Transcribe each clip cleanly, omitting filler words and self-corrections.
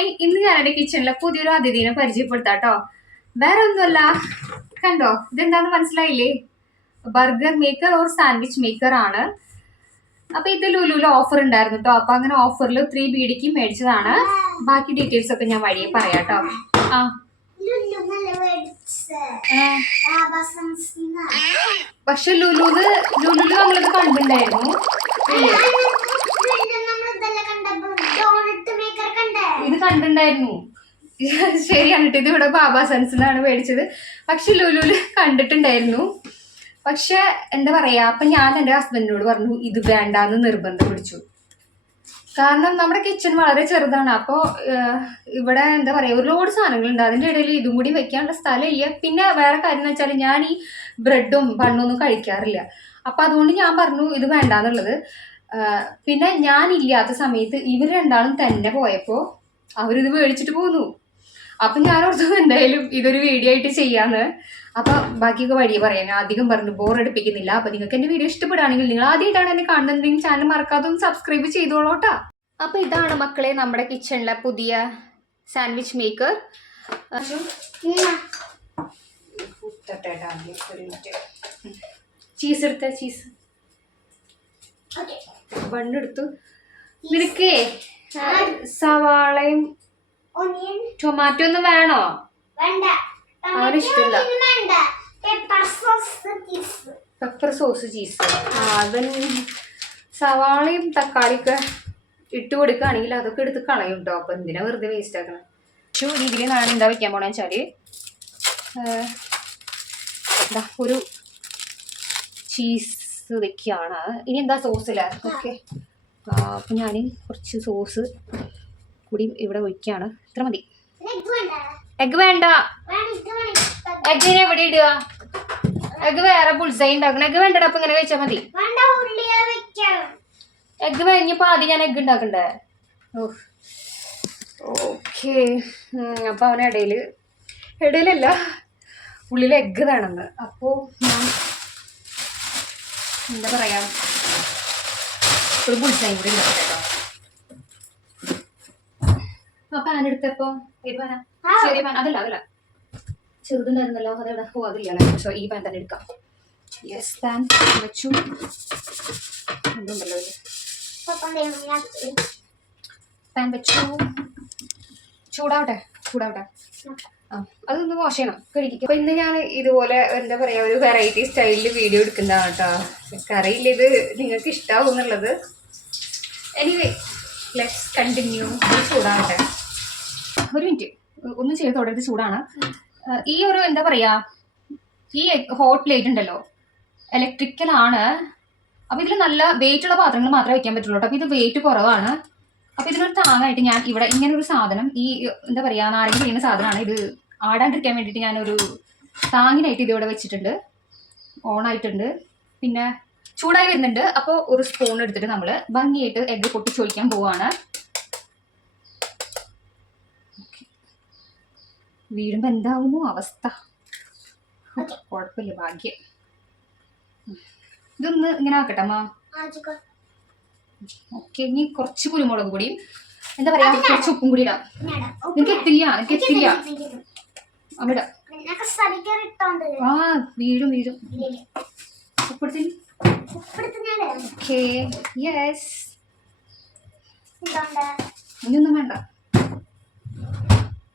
Hi, ഇന്ന് ഞാൻ എൻ്റെ കിച്ചണിലെ പുതിയൊരു അതിഥിനെ പരിചയപ്പെടുത്താട്ടോ. വേറെ ഒന്നുമല്ല, കണ്ടോ ഇതെന്താന്ന് മനസ്സിലായില്ലേ? Burger maker or sandwich maker ആണ്. അപ്പൊ ഇത് ലുലുവിൽ ഓഫർ ഉണ്ടായിരുന്നു കേട്ടോ. അപ്പൊ അങ്ങനെ ഓഫറിൽ 3 BDക്ക് മേടിച്ചതാണ്. ബാക്കി ഡീറ്റെയിൽസ് ഒക്കെ ഞാൻ വഴിയെ പറയാട്ടോ. പക്ഷെ ലുലുല് നമ്മളിത് കണ്ടിട്ടുണ്ടായിരുന്നു. ഇത് കണ്ടിട്ടുണ്ടായിരുന്നു, ശരിയാണ് കേട്ടോ. ഇത് ഇവിടെ ബാബാ സൺസിനാണ് മേടിച്ചത്. പക്ഷെ ലുലുല് കണ്ടിട്ടുണ്ടായിരുന്നു. പക്ഷെ എന്താ പറയാ, അപ്പൊ ഞാൻ എൻ്റെ ഹസ്ബൻഡിനോട് പറഞ്ഞു ഇത് വേണ്ടാന്ന് നിർബന്ധം പിടിച്ചു. കാരണം നമ്മുടെ കിച്ചൺ വളരെ ചെറുതാണ്. അപ്പോൾ ഇവിടെ എന്താ പറയാ, ഒരുപാട് സാധനങ്ങളുണ്ട്. അതിൻ്റെ ഇടയിൽ ഇതും കൂടി വെക്കാനുള്ള സ്ഥലമില്ല. പിന്നെ വേറെ കാര്യം എന്ന് വെച്ചാൽ ഞാൻ ഈ ബ്രെഡും ബണ്ണൊന്നും കഴിക്കാറില്ല. അപ്പൊ അതുകൊണ്ട് ഞാൻ പറഞ്ഞു ഇത് വേണ്ടാന്നുള്ളത്. പിന്നെ ഞാനില്ലാത്ത സമയത്ത് ഇവർ രണ്ടാളും തന്നെ പോയപ്പോൾ അവരിത് മേടിച്ചിട്ട് പോന്നു. അപ്പൊ ഞാൻ ഓർത്തു എന്തായാലും ഇതൊരു വീഡിയോ ആയിട്ട് ചെയ്യാന്ന്. അപ്പൊ ബാക്കിയൊക്കെ വഴിയെ പറയാം. ഞാൻ അധികം പറഞ്ഞു ബോറടിപ്പിക്കുന്നില്ല. അപ്പൊ നിങ്ങൾക്ക് എന്റെ വീഡിയോ ഇഷ്ടപ്പെടുകയാണെങ്കിൽ, നിങ്ങൾ ആദ്യമായിട്ടാണ് എന്നെ കാണുന്നുണ്ടെങ്കിൽ ചാനൽ മറക്കാതെ ഒന്ന് സബ്സ്ക്രൈബ് ചെയ്തോളൂട്ടാ. അപ്പൊ ഇതാണ് മക്കളെ നമ്മുടെ കിച്ചണിലെ പുതിയ സാൻഡ്വിച്ച് മേക്കർ. ചീസ് എടുത്ത ചീസ് ബണ്ണെടുത്തു. നിനക്കേ സവാളയും ടൊമാറ്റോ ഒന്നും വേണോ? അവനിഷ്ടമില്ല. Pepper sauce cheese. അവൻ സവാളയും തക്കാളിയൊക്കെ ഇട്ട് കൊടുക്കുകയാണെങ്കിൽ അതൊക്കെ എടുത്ത് കളയും കേട്ടോ. അപ്പൊ എന്തിനാ വെറുതെ വേസ്റ്റ് ആക്കണം. രീതിയിൽ ഞാൻ എന്താ വെക്കാൻ പോണെന്ന് വെച്ചാല് ഒരു ചീസ് വെക്കുകയാണ്. ഇനി എന്താ സോസില്ല. ഓക്കെ, അപ്പൊ ഞാൻ കുറച്ച് സോസ് കൂടി ഇവിടെ ഒഴിക്കുകയാണ്. ഇത്ര മതി. എഗ് വേണ്ട. എഗ്ഗിനെ എവിടെ ഇടുക? എഗ് വേറെ ബുൾസൈ ഉണ്ടാക്കണം. എഗ് വേണ്ടടാ. അപ്പൊ ഇങ്ങനെ കഴിച്ചാൽ മതി. എഗ് കഴിഞ്ഞപ്പോ ആദ്യം ഞാൻ എഗ് ഉണ്ടാക്കണ്ടേ? ഓക്കെ. അപ്പൊ അവന് ഇടയിലല്ല ഉള്ളിൽ എഗ് വേണമെന്ന്. അപ്പോ ഞാൻ എന്താ പറയാ, ഒരു ബുൾസൈ കൂടി ഉണ്ടാക്കട്ടോ. ആ പാൻ എടുത്തപ്പോ ചെറിയ പാൻ അതല്ല ചെറുതുണ്ടായിരുന്നല്ലോ. അതെവിടെ? ഓ അതില്ല. സോ ഈ പാൻ തന്നെ എടുക്കാം. യെസ്, പാൻ വെച്ചു. എന്തുണ്ടല്ലോ പാൻ വെച്ചു. ചൂടാവട്ടെ. അതൊന്ന് വാഷ് ചെയ്യണം, കഴിക്കും. അപ്പൊ ഇന്ന് ഞാൻ ഇതുപോലെ എന്താ പറയാ, ഒരു വെറൈറ്റി സ്റ്റൈലിൽ വീഡിയോ എടുക്കുന്നതാണ് കേട്ടോ. എനിക്കറിയില്ല ഇത് നിങ്ങൾക്ക് ഇഷ്ടാവും എന്നുള്ളത്. Anyway let's continue. ചൂടാവട്ടെ. ഒരു മിനിറ്റ് ഒന്നും ചെയ്ത് തുടങ്ങി. ചൂടാണ്. ഈ ഒരു എന്താ പറയാ, ഈ ഹോട്ട് പ്ലേറ്റ് ഉണ്ടല്ലോ, ഇലക്ട്രിക്കൽ ആണ്. അപ്പൊ ഇതിൽ നല്ല വെയിറ്റ് ഉള്ള പാത്രങ്ങൾ മാത്രമേ വെക്കാൻ പറ്റുള്ളൂ. അപ്പൊ ഇത് വെയിറ്റ് കുറവാണ്. അപ്പൊ ഇതിനൊരു താങ്ങായിട്ട് ഞാൻ ഇവിടെ ഇങ്ങനെ ഒരു സാധനം, ഈ എന്താ പറയാ നാരങ്ങ ചെയ്യുന്ന സാധനമാണ്. ഇത് ആടാണ്ടിരിക്കാൻ വേണ്ടിയിട്ട് ഞാനൊരു താങ്ങിനായിട്ട് ഇതിവിടെ വെച്ചിട്ടുണ്ട്. ഓൺ ആയിട്ടുണ്ട്. പിന്നെ ചൂടായി വരുന്നുണ്ട്. അപ്പോൾ ഒരു സ്പൂൺ എടുത്തിട്ട് നമ്മൾ ഭംഗിയായിട്ട് എഗ്ഗ് പൊട്ടിച്ചൊഴിക്കാൻ പോവാണ്. വീഴുമ്പോ എന്താവുന്നു അവസ്ഥ? കുഴപ്പമില്ല, ഭാഗ്യം. ഇതൊന്ന് ഇങ്ങനെ ആക്കട്ടെ അമ്മ. ഓക്കെ, ഇനി കുറച്ച് കുരുമുളക് പൊടിയും എന്താ പറയാ കുറച്ച് ഉപ്പും കൂടി ഇടാം. എനിക്ക് എത്തില്ല അവിടെ. ആ വീഴും. ഉപ്പെടുത്തി. Okay, yes. ഇനിയൊന്നും വേണ്ട.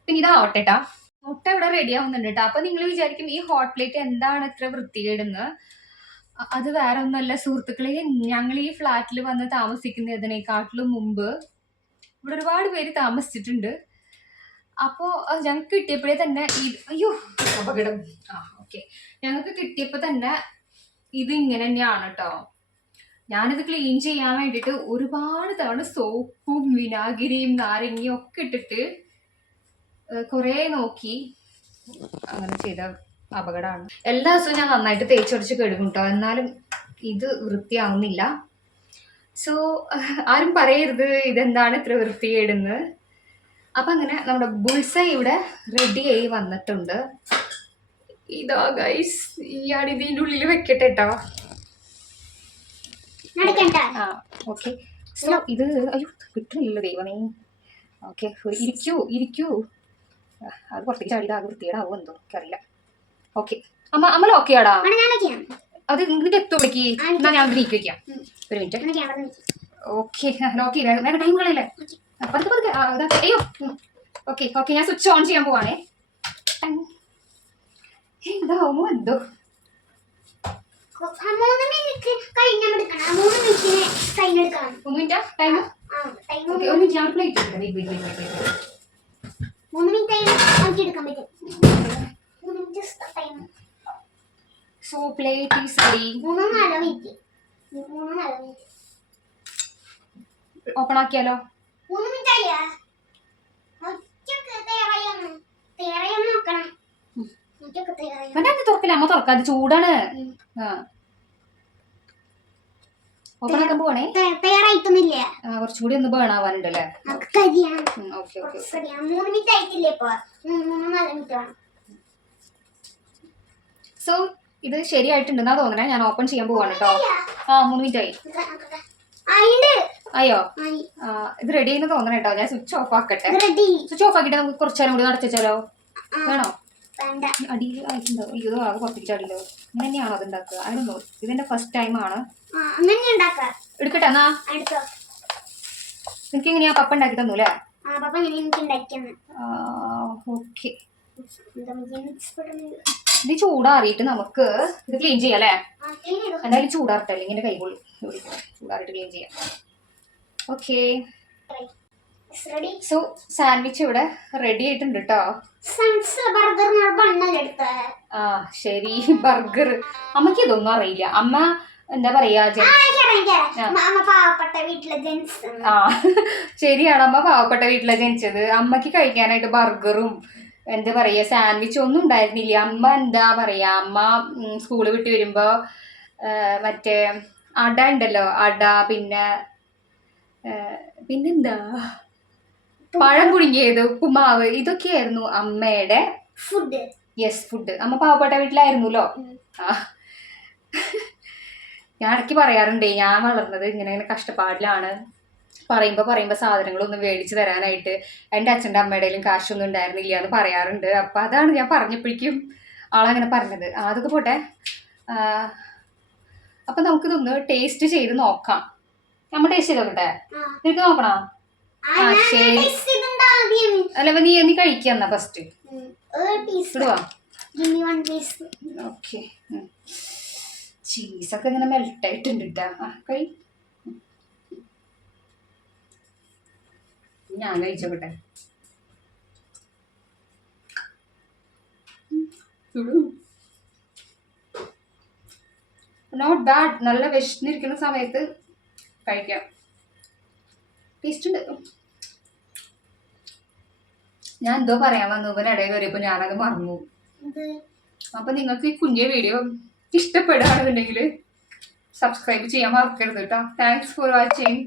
പിന്നെ ഇതാവട്ടെട്ടാ. മുട്ട ഇവിടെ റെഡി ആവുന്നുണ്ട് കേട്ടോ. അപ്പൊ നിങ്ങൾ വിചാരിക്കും ഈ ഹോട്ട് പ്ലേറ്റ് എന്താണ് ഇത്ര വൃത്തികേടെന്ന്. അത് വേറെ ഒന്നുമല്ല സുഹൃത്തുക്കളെ. ഞങ്ങൾ ഈ ഫ്ലാറ്റിൽ വന്ന് താമസിക്കുന്നതിനേക്കാട്ടിലും മുമ്പ് ഇവിടെ ഒരുപാട് പേര് താമസിച്ചിട്ടുണ്ട്. അപ്പോൾ ഞങ്ങൾക്ക് കിട്ടിയപ്പോഴേ തന്നെ അയ്യോ അപകടം. ഓക്കെ, ഞങ്ങൾക്ക് കിട്ടിയപ്പോൾ തന്നെ ഇത് ഇങ്ങനെ തന്നെയാണ് കേട്ടോ. ഞാനിത് ക്ലീൻ ചെയ്യാൻ വേണ്ടിയിട്ട് ഒരുപാട് തവണ സോപ്പും വിനാഗിരിയും നാരങ്ങയും ഒക്കെ ഇട്ടിട്ട് കുറേ നോക്കി. അങ്ങനെ ചെയ്ത അപകടമാണ്. എല്ലാ ദിവസവും ഞാൻ നന്നായിട്ട് തേച്ചൊടിച്ച് കഴുകും കേട്ടോ. എന്നാലും ഇത് വൃത്തിയാവുന്നില്ല. സോ ആരും പറയരുത് ഇതെന്താണ് ഇത്ര വൃത്തികേടെന്ന്. അപ്പം അങ്ങനെ നമ്മുടെ ബുൾസൈ ഇവിടെ റെഡി ആയി വന്നിട്ടുണ്ട്. ഇതാ ഗൈസ്, ഇയാൾ ഇതിൻ്റെ ഉള്ളിൽ വെക്കട്ടെ കേട്ടോ. ഓക്കെ, സോ ഇത് അയ്യോ കിട്ടുന്നില്ല ദൈവമേ. ഓക്കെ, ഇരിക്കൂ. അത് പുറത്തേക്ക് ചാടിയത് ആകെ വൃത്തികേടാവോ എന്തോ എനിക്കറിയില്ല. ഓക്കെ, അമ്മ ഓക്കെയാടാ. അത് നിന്റെ എത്തുവിടേക്ക് എന്നാ ഞാൻ നീക്കി വെക്കാം. ഒരു മിനിറ്റ്. ഓക്കെ, ഓക്കെ, വേറെ ടൈം കളയല്ലേ. പതുക്കെ അയ്യോ. ഓക്കെ, ഞാൻ സ്വിച്ച് ഓൺ ചെയ്യാൻ പോവാണേ. എന്താവുമോ എന്തോ. 3 മിനിറ്റ് കഴിഞ്ഞെടുക്കണം. 3 മിനിറ്റിന് കഴിഞ്ഞെടുക്കണം. 1 മിനിറ്റാ ടൈം? ഓക്കെ, 1 മിനിറ്റ് ഞാൻ പ്ലേറ്റ് എടുക്കാം. 3 മിനിറ്റ് ആയിട്ട് എടുക്കാൻ പറ്റും. 3 minute time. So plate is ready. 3-4 minute. 3-4 minute. Open ആക്കിയാലോ? 3 മിനിറ്റ് ആയില്ല. തയ്യാറായി നോക്കണം. തുറക്കില്ല, അമ്മ തുറക്കാതെ ചൂടാണ്. ഓപ്പൺ ആക്കാൻ പോവാണേ. തയ്യാറായിട്ടൊന്നുമില്ല. കുറച്ചുകൂടി ഒന്ന് ബേൺ ആവാനുണ്ടല്ലേ. ഓക്കെ 3 മിനിറ്റ് ആയിട്ടില്ലേ ഇപ്പൊ. 3-4 മിനിറ്റ് വേണം. സോ ഇത് ശരിയായിട്ടുണ്ടെന്നാ തോന്നണേ. ഞാൻ ഓപ്പൺ ചെയ്യാൻ പോവാണ് കേട്ടോ. 3 മിനിറ്റ് ആയി. അയ്യോ, ഇത് റെഡി ആയിന്ന് തോന്നണേ കേട്ടോ. ഞാൻ സ്വിച്ച് ഓഫ് ആക്കട്ടെ. സ്വിച്ച് ഓഫ് ആക്കിട്ട് നമുക്ക് കുറച്ചേരം കൂടി നടച്ചാലോ? വേണോ? അടിയിൽ ആയിട്ടുണ്ടോ? അയ്യോ, ആകെ പുറത്തേക്ക് ചാടില്ലോ. ഇങ്ങനെ തന്നെയാണോ അത് ഉണ്ടാക്കുക? അതിനൊന്നോ ഇതെന്റെ ഫസ്റ്റ് ടൈം ആണ്. എടുക്കട്ടെ എന്നാ. എനിക്ക് ഇങ്ങനെയാ പപ്പ ഉണ്ടാക്കി തന്നു അല്ലേ? ഓക്കെ, ഇത് ചൂടാറിയിട്ട് നമുക്ക് ഇത് ക്ലീൻ ചെയ്യാം അല്ലേ? എന്തായാലും ചൂടാറട്ടെ, അല്ലെങ്കിൽ എന്റെ കൈ പൊള്ളി. ചൂടാറിയിട്ട് ക്ലീൻ ചെയ്യാം. ഓക്കെ, സോ സാൻഡ്വിച്ച് ഇവിടെ റെഡി ആയിട്ടുണ്ട് കേട്ടോ. ശരി, ബർഗർ. അമ്മക്ക് ഇതൊന്നും അറിയില്ല. അമ്മ എന്താ പറയാ, ശരിയാണ്, അമ്മ പാവപ്പെട്ട വീട്ടിലാണ് ജനിച്ചത്. അമ്മക്ക് കഴിക്കാനായിട്ട് ബർഗറും എന്താ പറയാ സാൻഡ്വിച്ചും ഒന്നും ഉണ്ടായിരുന്നില്ല. അമ്മ എന്താ പറയാ, അമ്മ സ്കൂള് വിട്ട് വരുമ്പോ മറ്റേ അട ഉണ്ടല്ലോ, അട, പിന്നെന്താ പഴം പുഴുങ്ങിയത്, ഉപ്പുമാവ്, ഇതൊക്കെയായിരുന്നു അമ്മയുടെ ഫുഡ്. ഫുഡ്. അമ്മ പാവപ്പെട്ട വീട്ടിലായിരുന്നല്ലോ. ഞാൻ ഇടയ്ക്ക് പറയാറുണ്ട്, ഞാൻ വളർന്നത് ഇങ്ങനെ കഷ്ടപ്പാടിലാണ്. പറയുമ്പോ സാധനങ്ങളൊന്നും മേടിച്ച് തരാനായിട്ട് എൻ്റെ അച്ഛൻ്റെ അമ്മയുടെയും കാശൊന്നും ഉണ്ടായിരുന്നില്ല എന്ന് പറയാറുണ്ട്. അപ്പം അതാണ് ഞാൻ പറഞ്ഞപ്പോഴേക്കും ആളങ്ങനെ പറഞ്ഞത്. അതൊക്കെ പോട്ടെ. അപ്പം നമുക്കിതൊന്ന് ടേസ്റ്റ് ചെയ്ത് നോക്കാം. നമ്മൾ ടേസ്റ്റ് ചെയ്ത് നോക്കട്ടെ? നിനക്ക് നോക്കണോ? ശരി. അല്ല, നീ കഴിക്കാന്നാ ഫസ്റ്റ്. ഇടുവാ. ഓക്കെ, ചീസൊക്കെ ഇങ്ങനെ മെൽറ്റ് ആയിട്ടുണ്ട് കേട്ടാ. കഴി. ഞാൻ കഴിച്ചോട്ടെ. Not bad. നല്ല വിശന്നിരിക്കുന്ന സമയത്ത് കഴിക്കാം. ടേസ്റ്റ് ഉണ്ട്. ഞാൻ എന്തോ പറയാൻ വന്നു, ഇവനിടയിൽ കയറിയപ്പോ ഞാനത് മറന്നു. അപ്പൊ നിങ്ങൾക്ക് ഈ കുഞ്ഞു വീഡിയോ ഇഷ്ടപ്പെടുകയാണെന്നുണ്ടെങ്കിൽ സബ്സ്ക്രൈബ് ചെയ്യാൻ മറക്കരുത് കേട്ടോ. Thanks for watching.